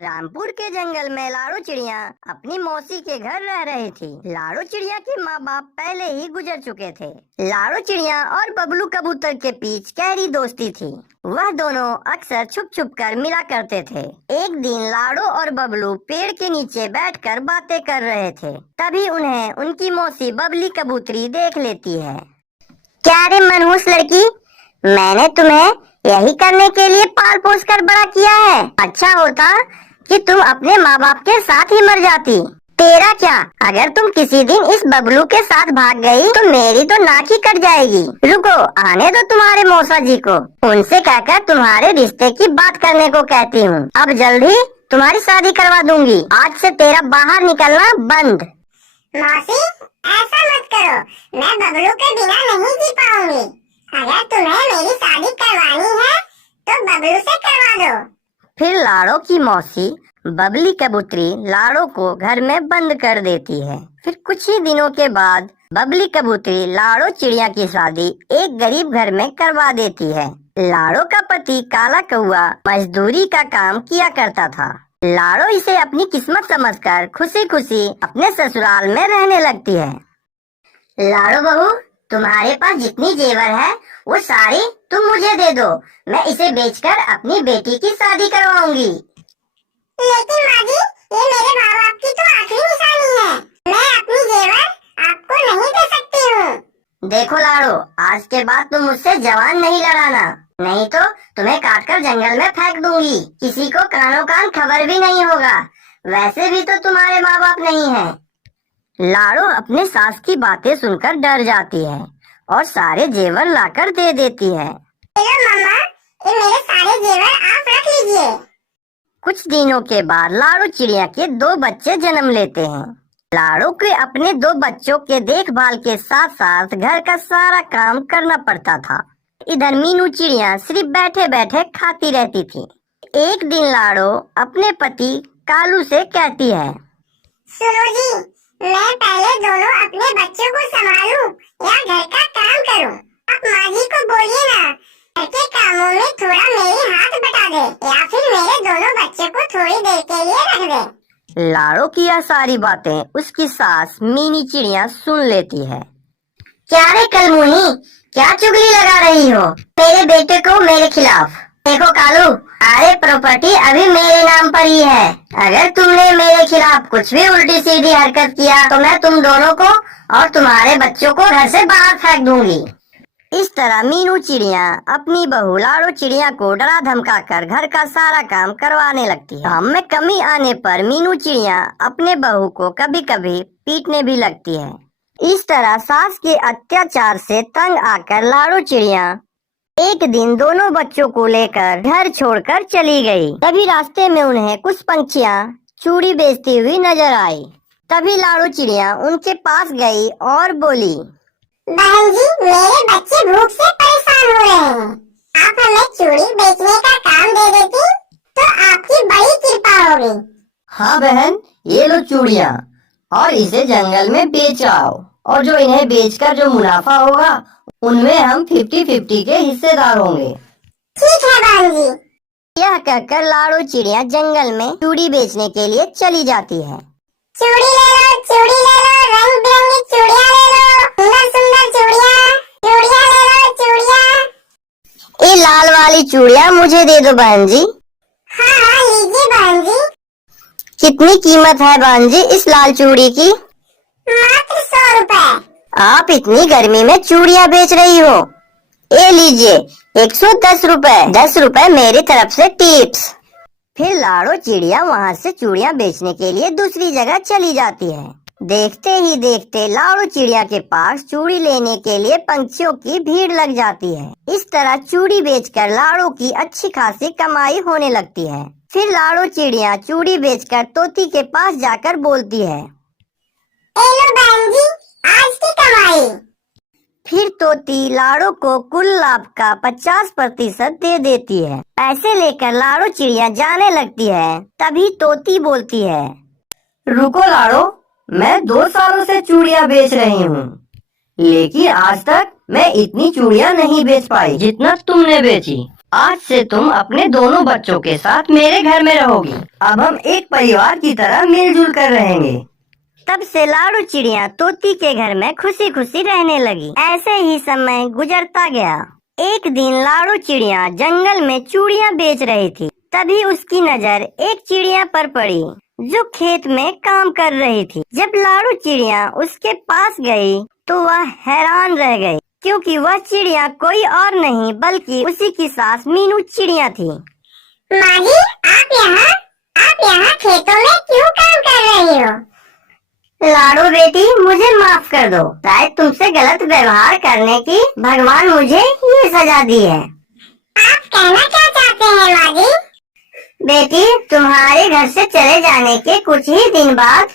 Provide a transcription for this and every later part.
रामपुर के जंगल में लाड़ो चिड़िया अपनी मौसी के घर रह रही थी। लाड़ो चिड़िया के माँ बाप पहले ही गुजर चुके थे। लाड़ो चिड़िया और बबलू कबूतर के बीच गहरी दोस्ती थी। वह दोनों अक्सर छुप छुप कर मिला करते थे। एक दिन लाड़ो और बबलू पेड़ के नीचे बैठकर बातें कर रहे थे। तभी उन्हें उनकी मौसी बबली कबूतरी देख लेती है। क्या रे मनहूस लड़की, मैंने तुम्हें यही करने के लिए पाल पोस कर बड़ा किया है। अच्छा होता कि तुम अपने माँ बाप के साथ ही मर जाती। तेरा क्या, अगर तुम किसी दिन इस बबलू के साथ भाग गई तो मेरी तो नाक ही कट जाएगी। रुको, आने दो तुम्हारे मौसा जी को, उनसे कहकर तुम्हारे रिश्ते की बात करने को कहती हूँ। अब जल्दी तुम्हारी शादी करवा दूंगी। आज से तेरा बाहर निकलना बंद। मौसी, ऐसा मत करो, मैं बबलू के बिना नहीं जी पाऊंगी। अगर तुम्हें मेरी शादी करवानी है तो बबलू से करवा दो। फिर लाड़ो की मौसी बबली कबूतरी लाड़ो को घर में बंद कर देती है। फिर कुछ ही दिनों के बाद बबली कबूतरी लाड़ो चिड़िया की शादी एक गरीब घर में करवा देती है। लाड़ो का पति काला कौआ मजदूरी का काम किया करता था। लाड़ो इसे अपनी किस्मत समझकर खुशी खुशी अपने ससुराल में रहने लगती है। लाड़ो बहू, तुम्हारे पास जितनी जेवर है वो सारी तुम मुझे दे दो। मैं इसे बेचकर अपनी बेटी की शादी करवाऊंगी। लेकिन माँ जी, ये मेरे माँ बाप की तो आखिरी निशानी है। मैं अपनी जेवर आपको नहीं दे सकती हूँ। देखो लाड़ो, आज के बाद तुम मुझसे जवान नहीं लड़ाना, नहीं तो तुम्हें काटकर जंगल में फेंक दूंगी। किसी को कानो कान खबर भी नहीं होगा। वैसे भी तो तुम्हारे माँ बाप नहीं है। लाड़ो अपने सास की बातें सुनकर डर जाती है और सारे जेवर लाकर दे देती है। हेलो मम्मा, ये मेरे सारे जेवर आप रख लीजिए। कुछ दिनों के बाद लाड़ो चिड़िया के 2 बच्चे जन्म लेते हैं। लाड़ो के अपने 2 बच्चों के देखभाल के साथ साथ घर का सारा काम करना पड़ता था। इधर मीनू चिड़िया सिर्फ बैठे बैठे खाती रहती थी। एक दिन लाड़ो अपने पति कालू से कहती है, सुनो जी, मैं पहले दोनों अपने बच्चों को संभालूं या घर का काम करूं? आप माँ जी को बोलिए ना, घर के कामों में थोड़ा मेरी हाथ बटा दे या फिर मेरे दोनों बच्चों को थोड़ी देर के लिए रख दे। लाड़ो की यह सारी बातें उसकी सास मीनी चिड़िया सुन लेती है। क्या रे कलमुनी, क्या चुगली लगा रही हो मेरे बेटे को मेरे खिलाफ? देखो कालू, सारे प्रॉपर्टी अभी मेरे नाम पर ही है। अगर तुमने मेरे खिलाफ कुछ भी उल्टी सीधी हरकत किया तो मैं तुम दोनों को और तुम्हारे बच्चों को घर से बाहर फेंक दूंगी। इस तरह मीनू चिड़िया अपनी बहू लाड़ो चिड़िया को डरा धमका कर घर का सारा काम करवाने लगती है। काम में कमी आने पर मीनू चिड़िया अपने बहू को कभी कभी पीटने भी लगती है। इस तरह सास के अत्याचार से तंग आकर लाड़ो चिड़िया एक दिन दोनों बच्चों को लेकर घर छोड़कर चली गई। तभी रास्ते में उन्हें कुछ पंछियाँ चूड़ी बेचती हुई नजर आई। तभी लाड़ो चिड़िया उनके पास गई और बोली, बहन जी, मेरे बच्चे भूख से परेशान हो रहे हैं। आप हमें चूड़ी बेचने का काम दे देती तो आपकी बड़ी कृपा होगी। हाँ बहन, ये लो चूड़ियाँ और इसे जंगल में बेच आओ, और जो इन्हें बेचकर जो मुनाफा होगा उनमें हम 50-50 के हिस्सेदार होंगे। ठीक है बहन जी। यह कहकर लाड़ो चिड़िया जंगल में चूड़ी बेचने के लिए चली जाती है। चूड़ी ले लो, चूड़ी ले लो, रंग बिरंगी चूड़ियाँ ले लो, सुंदर सुंदर चूड़ियाँ, चूड़ियाँ ले लो, चूड़ियाँ। ये लाल वाली चूड़ियाँ मुझे दे दो बहन जी। हाँ हाँ, लीजिए बहन जी। कितनी कीमत है बहन जी इस लाल चूड़ी की? मात्र 100 रुपए। आप इतनी गर्मी में चूड़ियाँ बेच रही हो? ये लीजिए 110 रुपए। 10 रुपए मेरी तरफ से टिप्स। फिर लाड़ो चिड़िया वहाँ से चूड़ियाँ बेचने के लिए दूसरी जगह चली जाती है। देखते ही देखते लाड़ो चिड़िया के पास चूड़ी लेने के लिए पंछियों की भीड़ लग जाती है। इस तरह चूड़ी बेचकर लाड़ो की अच्छी खासी कमाई होने लगती है। फिर लाड़ो चिड़िया चूड़ी बेचकर तोती के पास जाकर बोलती है, ए लो बहन जी, आज की कमाई। फिर तोती लाड़ो को कुल लाभ का 50% दे देती है। पैसे लेकर लाड़ो चिड़िया जाने लगती है। तभी तोती बोलती है, रुको लाड़ो, मैं 2 सालों से चूड़ियाँ बेच रही हूँ, लेकिन आज तक मैं इतनी चूड़ियाँ नहीं बेच पाई जितना तुमने बेची। आज से तुम अपने दोनों बच्चों के साथ मेरे घर में रहोगी। अब हम एक परिवार की तरह मिलजुल कर रहेंगे। तब से लाड़ू चिड़िया तोती के घर में खुशी खुशी रहने लगी। ऐसे ही समय गुजरता गया। एक दिन लाड़ू चिड़िया जंगल में चूड़ियाँ बेच रही थी। तभी उसकी नजर एक चिड़िया पर पड़ी जो खेत में काम कर रही थी। जब लाड़ू चिड़िया उसके पास गई तो वह हैरान रह गई, क्योंकि वह चिड़िया कोई और नहीं बल्कि उसी की सास मीनू चिड़िया थी। माँ जी, आप यहाँ खेतों में क्यों काम कर रही हो? लाड़ू बेटी, मुझे माफ कर दो। शायद तुमसे गलत व्यवहार करने की भगवान मुझे ये सजा दी है। आप कहना क्या चाहते हैं माँ जी? बेटी, तुम्हारे घर से चले जाने के कुछ ही दिन बाद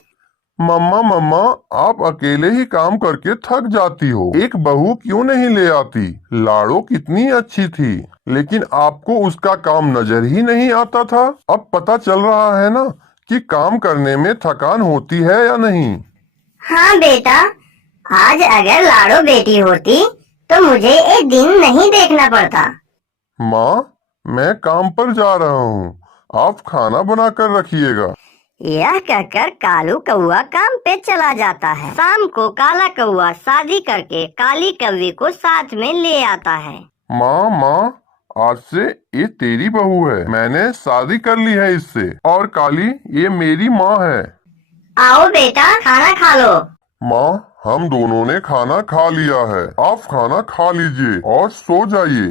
मम्मा मम्मा, आप अकेले ही काम करके थक जाती हो, एक बहू क्यों नहीं ले आती? लाड़ो कितनी अच्छी थी, लेकिन आपको उसका काम नजर ही नहीं आता था। अब पता चल रहा है ना कि काम करने में थकान होती है या नहीं। हाँ बेटा, आज अगर लाड़ो बेटी होती तो मुझे एक दिन नहीं देखना पड़ता। माँ, मैं काम पर जा रहा हूँ, आप खाना बना कर रखिएगा। यह कहकर कालू कौआ काम पे चला जाता है। शाम को काला कौआ शादी करके काली कौवी को साथ में ले आता है। माँ, आज से ये तेरी बहू है, मैंने शादी कर ली है इससे। और काली, ये मेरी माँ है। आओ बेटा, खाना खा लो। माँ, हम दोनों ने खाना खा लिया है, आप खाना खा लीजिए और सो जाइए।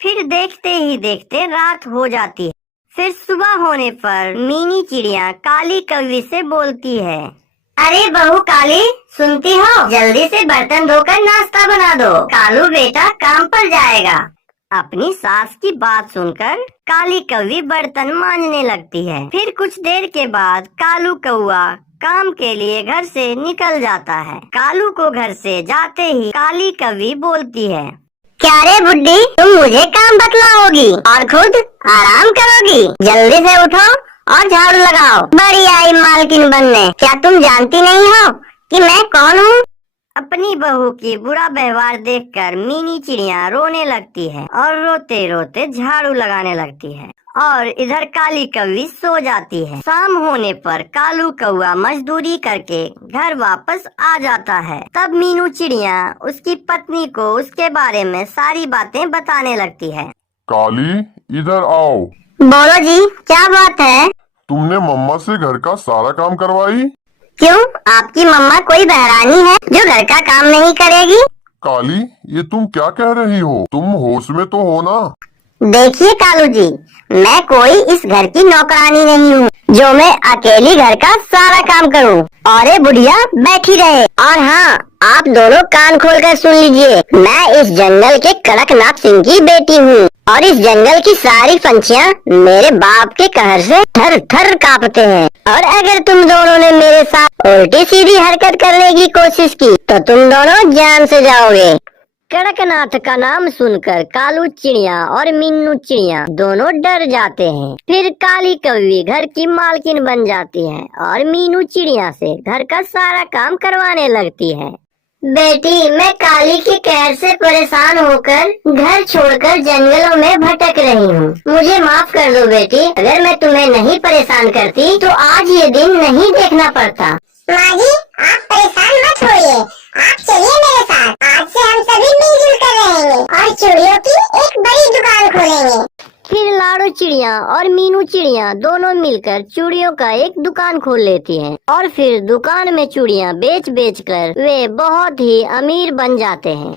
फिर देखते ही देखते रात हो जाती है। फिर सुबह होने पर मीनी चिड़िया काली कौवी से बोलती है, अरे बहू काली, सुनती हो? जल्दी से बर्तन धोकर नाश्ता बना दो, कालू बेटा काम पर जाएगा। अपनी सास की बात सुनकर काली कौवी बर्तन मांजने लगती है। फिर कुछ देर के बाद कालू कौआ काम के लिए घर से निकल जाता है। कालू को घर से जाते ही काली कौवी बोलती है, क्या रे बुड्ढी, तुम मुझे काम बतलाओगी और खुद आराम करोगी? जल्दी से उठो और झाड़ू लगाओ। बड़ी आई मालकिन बनने। क्या तुम जानती नहीं हो कि मैं कौन हूँ? अपनी बहू की बुरा व्यवहार देखकर मीनी चिड़िया रोने लगती है और रोते रोते झाड़ू लगाने लगती है। और इधर काली कौवी सो जाती है। शाम होने पर कालू कौआ मजदूरी करके घर वापस आ जाता है। तब मीनू चिड़िया उसकी पत्नी को उसके बारे में सारी बातें बताने लगती है। काली, इधर आओ। बोलो जी, क्या बात है? तुमने मम्मा से घर का सारा काम करवाई? क्यों, आपकी मम्मा कोई बहरानी है जो घर का काम नहीं करेगी? काली, ये तुम क्या कह रही हो? तुम होश में तो हो ना? देखिए कालू जी, मैं कोई इस घर की नौकरानी नहीं हूँ जो मैं अकेली घर का सारा काम करूँ। और ये बुढ़िया बैठी रहे। और हाँ, आप दोनों कान खोल कर सुन लीजिए, मैं इस जंगल के कड़कनाथ सिंह की बेटी हूँ और इस जंगल की सारी पंछियाँ मेरे बाप के कहर से थर थर कांपते हैं। और अगर तुम दोनों ने मेरे साथ उल्टी सीधी हरकत करने की कोशिश की तो तुम दोनों जान से जाओगे। कड़कनाथ का नाम सुनकर कालू चिड़िया और मीनू चिड़िया दोनों डर जाते हैं। फिर काली कौवी घर की मालकिन बन जाती है और मीनू चिड़िया से घर का सारा काम करवाने लगती है। बेटी, मैं काली के कहर से परेशान होकर घर छोड़कर जंगलों में भटक रही हूँ। मुझे माफ कर दो बेटी, अगर मैं तुम्हें नहीं परेशान करती तो आज ये दिन नहीं देखना पड़ता। माँ जी, आप परेशान मत होइए, आप चलिए मेरे साथ। आज से हम सभी मिलजुल कर रहेंगे और चूड़ियों की एक बड़ी दुकान खोलेंगे। फिर लाड़ू चिड़िया और मीनू चिड़िया दोनों मिलकर चूड़ियों का एक दुकान खोल लेती हैं और फिर दुकान में चूड़ियाँ बेच बेच कर वे बहुत ही अमीर बन जाते हैं।